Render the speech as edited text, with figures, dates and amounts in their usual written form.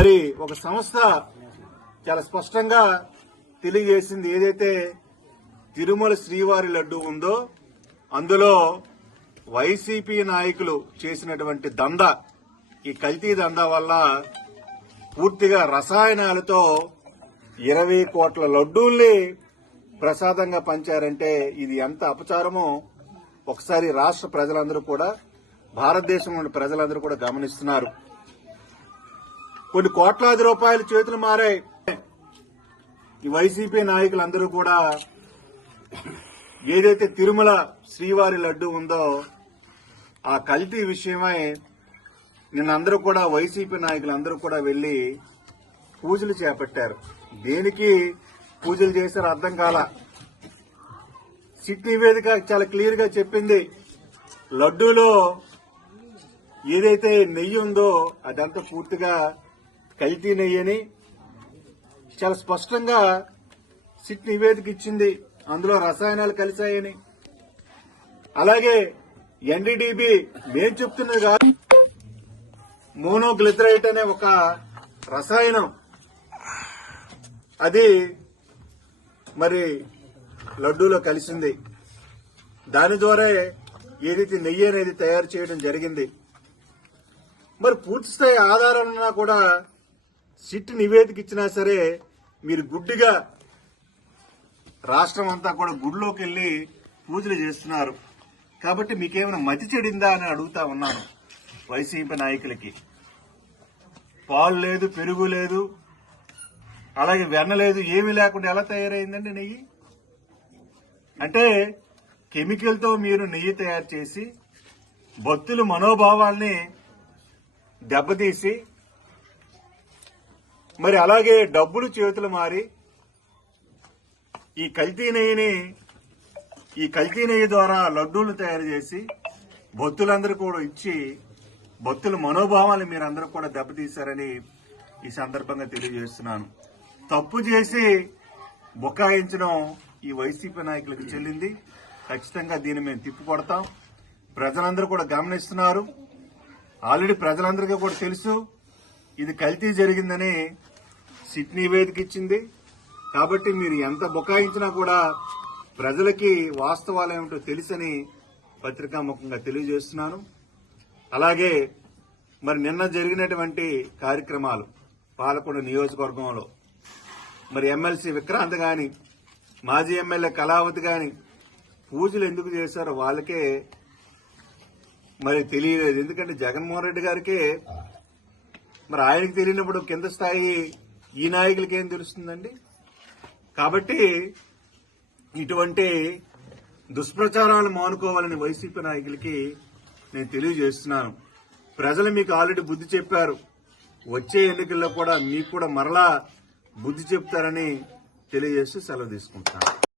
మరి ఒక సంస్థ చాలా స్పష్టంగా తెలియజేసింది. ఏదైతే తిరుమల శ్రీవారి లడ్డు ఉందో అందులో వైసీపీ నాయకులు చేసినటువంటి దందా, ఈ కల్తీ దందా వల్ల పూర్తిగా రసాయనాలతో 20 కోట్ల లడ్డూల్ని ప్రసాదంగా పంచారంటే ఇది ఎంత అపచారమో ఒకసారి రాష్ట్ర ప్రజలందరూ కూడా, భారతదేశంలోని ప్రజలందరూ కూడా గమనిస్తున్నారు. కొన్ని కోట్లాది రూపాయలు చేతులు మారాయి. ఈ వైసీపీ నాయకులందరూ కూడా ఏదైతే తిరుమల శ్రీవారి లడ్డు ఉందో ఆ కల్తీ విషయమై నిన్నందరూ కూడా వైసీపీ నాయకులందరూ కూడా వెళ్లి పూజలు చేపట్టారు. దేనికి పూజలు చేశారో అర్థం కాల. సిట్ నివేదిక చాలా క్లియర్ గా చెప్పింది, లడ్డూలో ఏదైతే నెయ్యి ఉందో అదంతా పూర్తిగా కల్తీ నెయ్యి అని చాలా స్పష్టంగా సిట్ నివేదిక ఇచ్చింది. అందులో రసాయనాలు కలిశాయని. అలాగే ఎన్డీడీబీ మేం చెప్తున్నది కాదు, మోనోగ్లిసరైడ్ అనే ఒక రసాయనం అది మరి లడ్డూలో కలిసింది. దాని ద్వారా ఏదైతే నెయ్యి అనేది తయారు చేయడం జరిగింది. మరి పూర్తిస్థాయి ఆధారాలున్నా కూడా సిట్ నివేదిక ఇచ్చినా సరే మీరు గుడ్డిగా రాష్ట్రం అంతా కూడా గుడిలోకి వెళ్లి పూజలు చేస్తున్నారు. కాబట్టి మీకేమైనా మతి చెడిందా అని అడుగుతా ఉన్నాను వైసీపీ నాయకులకి. పాలు లేదు, పెరుగు లేదు, అలాగే వెన్న లేదు, ఏమీ లేకుండా ఎలా తయారైందండి నెయ్యి? అంటే కెమికల్ తో మీరు నెయ్యి తయారు చేసి భక్తుల మనోభావాల్ని దెబ్బతీసి, మరి అలాగే డబ్బులు చేతులు మారి ఈ కల్తీ నెయ్యి ద్వారా లడ్డూలు తయారు చేసి భక్తులందరూ కూడా ఇచ్చి భక్తుల మనోభావాలు మీరందరూ కూడా దెబ్బతీశారని ఈ సందర్భంగా తెలియజేస్తున్నాను. తప్పు చేసి బుకాయించడం ఈ వైసీపీ నాయకులకు చెల్లింది. ఖచ్చితంగా దీన్ని మేము తిప్పికొడతాం. ప్రజలందరూ కూడా గమనిస్తున్నారు. ఆల్రెడీ ప్రజలందరికీ కూడా తెలుసు ఇది కల్తీ జరిగిందని సిట్ నివేదిక ఇచ్చింది. కాబట్టి మీరు ఎంత బుకాయించినా కూడా ప్రజలకి వాస్తవాలు ఏమిటో తెలుసని పత్రికాముఖంగా తెలియజేస్తున్నాను. అలాగే మరి నిన్న జరిగినటువంటి కార్యక్రమాలు పాలకొండ నియోజకవర్గంలో మరి ఎమ్మెల్సీ విక్రాంత్ గాని, మాజీ ఎమ్మెల్యే కళావతి గాని పూజలు ఎందుకు చేశారో వాళ్ళకే మరి తెలియలేదు. ఎందుకంటే జగన్మోహన్ రెడ్డి గారికే మరి ఆయనకి తెలియనప్పుడు కింద స్థాయి ఈ నాయకులకి ఏం తెలుస్తుందండి? కాబట్టి ఇటువంటి దుష్ప్రచారాలు మానుకోవాలని వైసీపీ నాయకులకి నేను తెలియజేస్తున్నాను. ప్రజలు మీకు ఆల్రెడీ బుద్ధి చెప్పారు. వచ్చే ఎన్నికల్లో కూడా మీకు కూడా మరలా బుద్ధి చెప్తారని తెలియజేస్తూ సెలవు తీసుకుంటున్నాను.